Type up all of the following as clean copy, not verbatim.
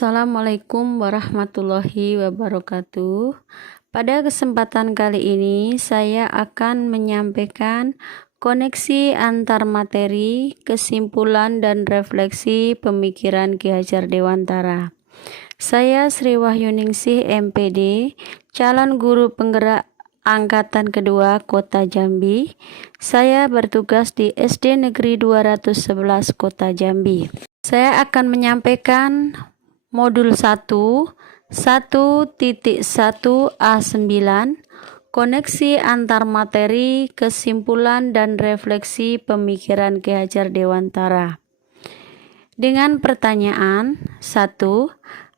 Assalamualaikum warahmatullahi wabarakatuh. Pada kesempatan kali ini saya akan menyampaikan koneksi antar materi, kesimpulan dan refleksi pemikiran Ki Hajar Dewantara. Saya Sri Wahyuningsih MPD, calon guru penggerak Angkatan kedua Kota Jambi. Saya bertugas di SD Negeri 211 Kota Jambi. Saya akan menyampaikan Modul 1, 1.1A9, koneksi antar materi, kesimpulan dan refleksi pemikiran Ki Hajar Dewantara. Dengan pertanyaan 1.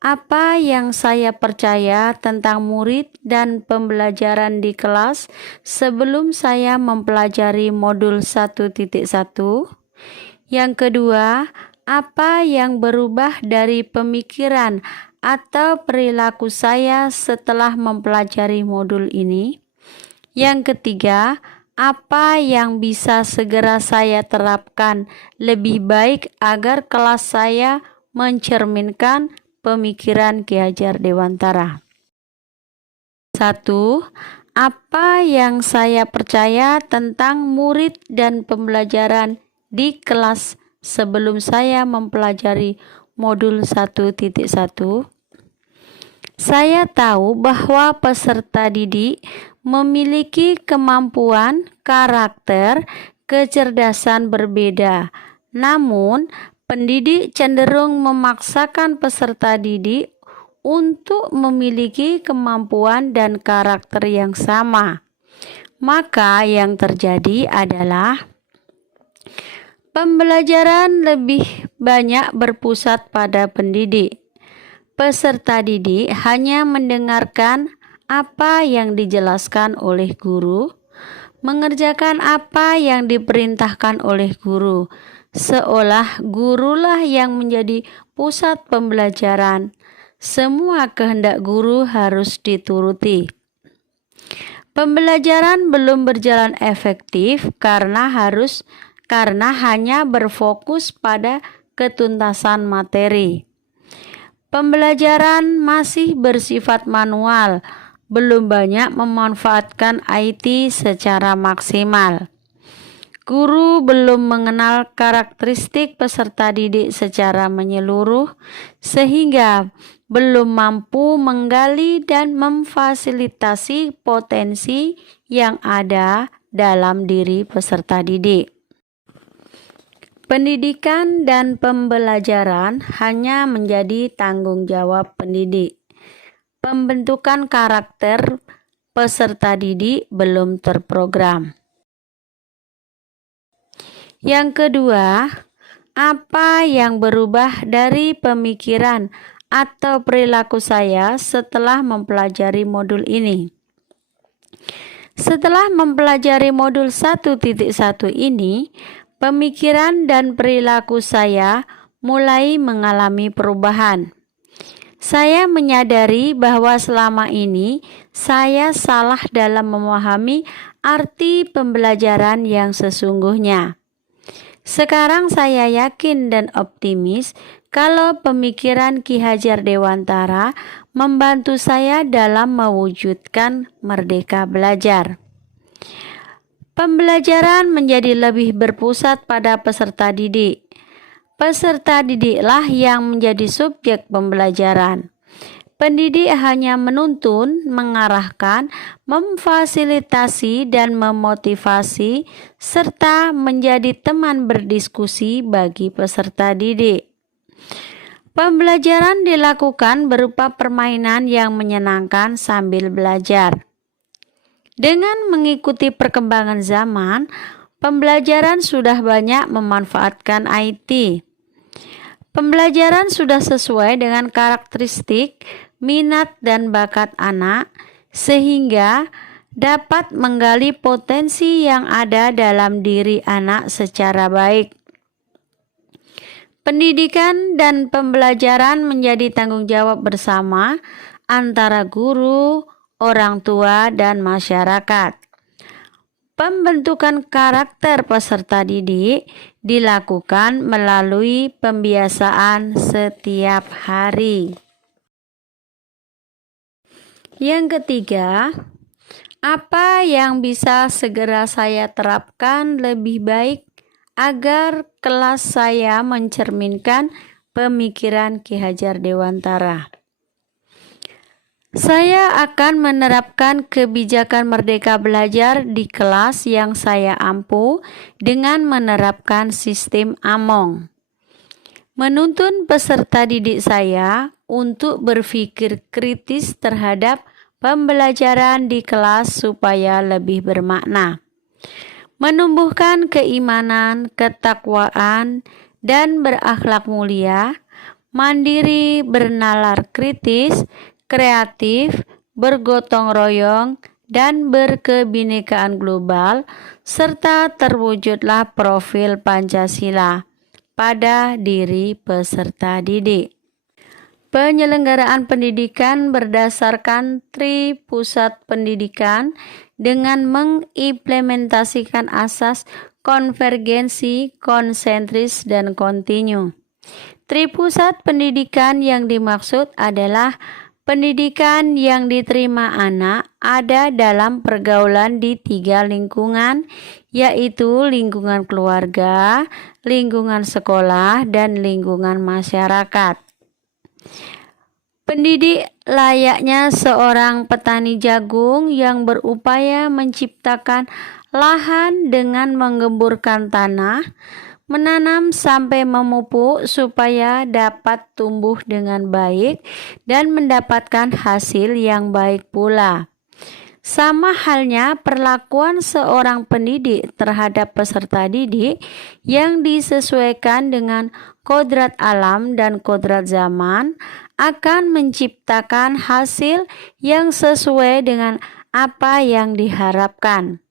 Apa yang saya percaya tentang murid dan pembelajaran di kelas sebelum saya mempelajari modul 1.1? Yang kedua, apa yang berubah dari pemikiran atau perilaku saya setelah mempelajari modul ini? Yang ketiga, apa yang bisa segera saya terapkan lebih baik agar kelas saya mencerminkan pemikiran Ki Hajar Dewantara? 1. Apa yang saya percaya tentang murid dan pembelajaran di kelas sebelum saya mempelajari modul 1.1? Saya tahu bahwa peserta didik memiliki kemampuan, karakter, kecerdasan berbeda. Namun, pendidik cenderung memaksakan peserta didik untuk memiliki kemampuan dan karakter yang sama. Maka yang terjadi adalah pembelajaran lebih banyak berpusat pada pendidik. Peserta didik hanya mendengarkan apa yang dijelaskan oleh guru, mengerjakan apa yang diperintahkan oleh guru, seolah gurulah yang menjadi pusat pembelajaran. Semua kehendak guru harus dituruti. Pembelajaran belum berjalan efektif karena hanya berfokus pada ketuntasan materi. Pembelajaran masih bersifat manual, belum banyak memanfaatkan IT secara maksimal. Guru belum mengenal karakteristik peserta didik secara menyeluruh, sehingga belum mampu menggali dan memfasilitasi potensi yang ada dalam diri peserta didik. Pendidikan dan pembelajaran hanya menjadi tanggung jawab pendidik. Pembentukan karakter peserta didik belum terprogram. Yang kedua, apa yang berubah dari pemikiran atau perilaku saya setelah mempelajari modul ini? Setelah mempelajari modul 1.1 ini, pemikiran dan perilaku saya mulai mengalami perubahan. Saya menyadari bahwa selama ini saya salah dalam memahami arti pembelajaran yang sesungguhnya. Sekarang saya yakin dan optimis kalau pemikiran Ki Hajar Dewantara membantu saya dalam mewujudkan merdeka belajar. Pembelajaran menjadi lebih berpusat pada peserta didik. Peserta didiklah yang menjadi subjek pembelajaran. Pendidik hanya menuntun, mengarahkan, memfasilitasi dan memotivasi serta menjadi teman berdiskusi bagi peserta didik. Pembelajaran dilakukan berupa permainan yang menyenangkan sambil belajar. Dengan mengikuti perkembangan zaman, pembelajaran sudah banyak memanfaatkan IT. Pembelajaran sudah sesuai dengan karakteristik, minat dan bakat anak, sehingga dapat menggali potensi yang ada dalam diri anak secara baik. Pendidikan dan pembelajaran menjadi tanggung jawab bersama antara guru, orang tua, dan masyarakat. Pembentukan karakter peserta didik dilakukan melalui pembiasaan setiap hari. Yang ketiga, apa yang bisa segera saya terapkan lebih baik agar kelas saya mencerminkan pemikiran Ki Hajar Dewantara? Saya akan menerapkan kebijakan Merdeka Belajar di kelas yang saya ampu dengan menerapkan sistem AMONG. Menuntun peserta didik saya untuk berpikir kritis terhadap pembelajaran di kelas supaya lebih bermakna. Menumbuhkan keimanan, ketakwaan, dan berakhlak mulia, mandiri, bernalar kritis, kreatif, bergotong royong, dan berkebinekaan global, serta terwujudlah profil Pancasila pada diri peserta didik. Penyelenggaraan pendidikan berdasarkan Tri Pusat Pendidikan dengan mengimplementasikan asas konvergensi, konsentris, dan kontinu. Tri Pusat Pendidikan yang dimaksud adalah pendidikan yang diterima anak ada dalam pergaulan di 3 lingkungan, yaitu lingkungan keluarga, lingkungan sekolah, dan lingkungan masyarakat. Pendidik layaknya seorang petani jagung yang berupaya menciptakan lahan dengan menggemburkan tanah, menanam sampai memupuk supaya dapat tumbuh dengan baik dan mendapatkan hasil yang baik pula. Sama halnya perlakuan seorang pendidik terhadap peserta didik yang disesuaikan dengan kodrat alam dan kodrat zaman akan menciptakan hasil yang sesuai dengan apa yang diharapkan.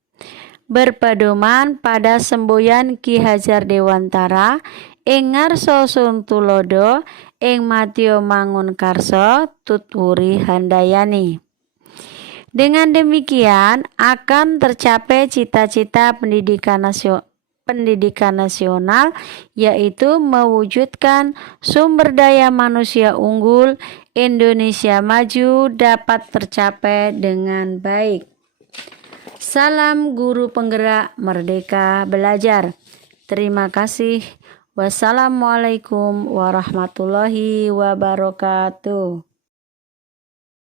Berpedoman pada semboyan Ki Hajar Dewantara ing ngarsa Sun Tulodo ing Matio Mangunkarso Tutwuri Handayani. Dengan demikian akan tercapai cita-cita pendidikan nasional, yaitu mewujudkan sumber daya manusia unggul Indonesia maju dapat tercapai dengan baik. Salam guru penggerak Merdeka Belajar. Terima kasih. Wassalamualaikum warahmatullahi wabarakatuh.